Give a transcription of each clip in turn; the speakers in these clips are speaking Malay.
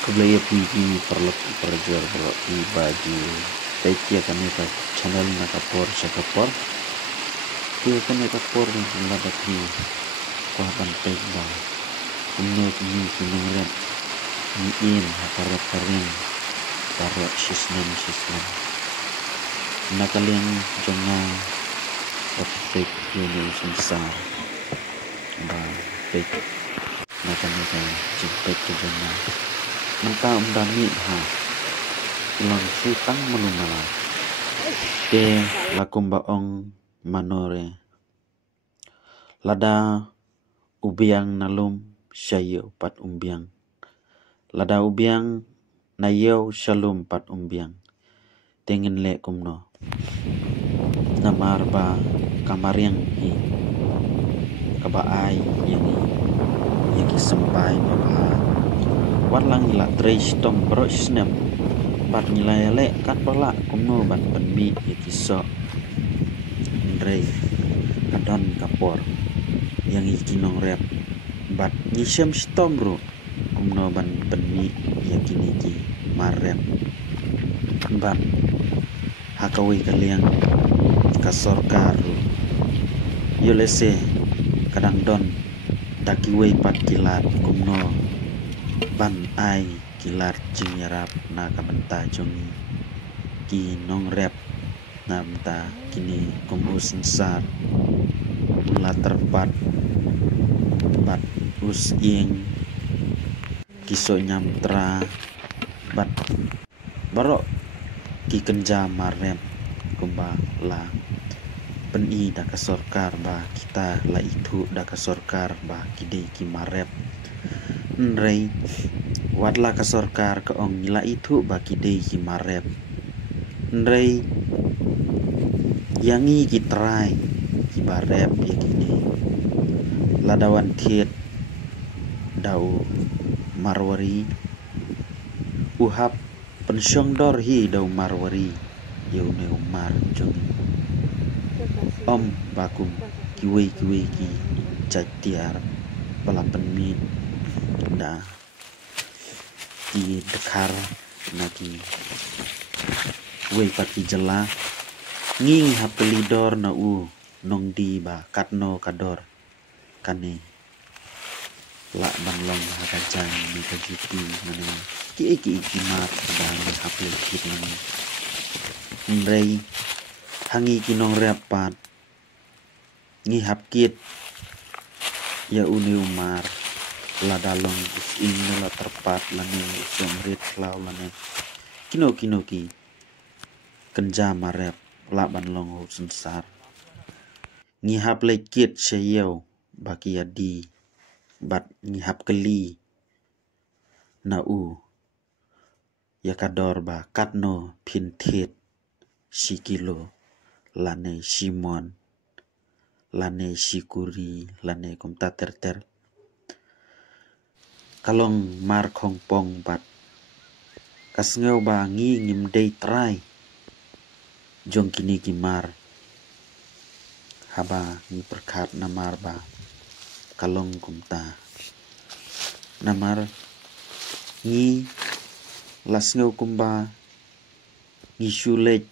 Keblaya pigi perlu perjual perlu bagi teki kami ke channel nak kapor sakapor kia kami kapor ni labat ni kuapan pegba umno ni kinongret ni in hakarap karing tarok sisnem nakaliang jonga opek yuni sensar ba pek nakami ka jimpek ke jonga maka umdami ha ulang sutang melumala ke lakum baong manore lada ubiang nalum syayo pat umbiang lada ubiang nayo shalom pat umbiang tengen le kumno namar ba kamariang hi kabaay yang sampai ba warlang ila trace tom brosnem bat nilai le kat pala kumno ban penmi ikiso ndrei adon kapor yang ikinong rep bat nyisem stom bro kumno ban penmi yakini ki marep ban hakawi kaliang kasorkar yolese kadang don dakiwe pat kilat kumno ban ai kilat jingyarap na kabenta jongi ki nong rep na benta kini kumus sensar ula terpat bat us ing kiso nyamtra bat barok ki kenja marep kumba la peni da kasorkar ba kita la itu da kasorkar ba kide ki marep nrei wadla kasorkar ke ong la itu ba kide ki marep nrei yangi ki trai ki barep ya kini ladawan thiet dau marwari uhap pensyong dor hi dau marwari yaune umar jong om bakum kiwe ki jatiar palapan min da di dekar naki we pati jela nging hapelidor na u nong di ba katno kador kane la banglong hakajan ni kajuti mane ki mat dan hapel kit mane ndrei hangi kinong repat ngi hapkit ya uni umar la dalong ing la terpat lane semrit lau lane kino ki kenja marep la banlong sensar ngi hap lekit seyau baki adi bat ngi hap keli na u ya kador ba katno pintit sikilo lane simon lane sikuri lane kumta ter kalong mar khong pong bat kasngeu ba ngi ngim dei trai jong kini kimar haba ngi perkat namar ba kalong kumta namar ngi lasngeu kumba ngi shulek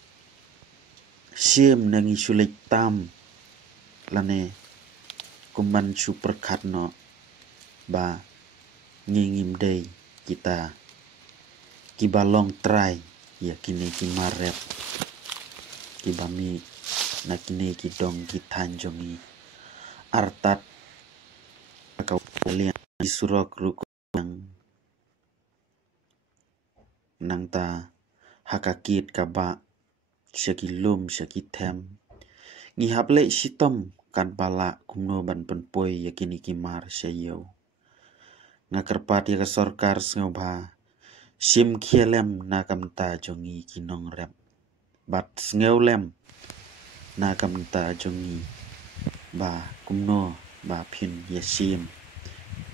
siem na ngi shulek tam lane kumban super katno ba ngingim dei kita kibalong try ya kini kimarep kibami na kini kidong kitanjongi artat kau kalian disurok ruko yang nangta hakakit kaba syakilum syakitem ngihaple sitom kan pala kumno ban penpoi yakini kimar syayo ngakerpat ya kasorkar sngobha sim khielem na kamta jongi kinong rep bat sngeulem na kamta jongi ba kumno ba phin ya sim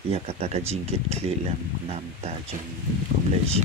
ya kata ka jingkit klilem namta jongi kumleshi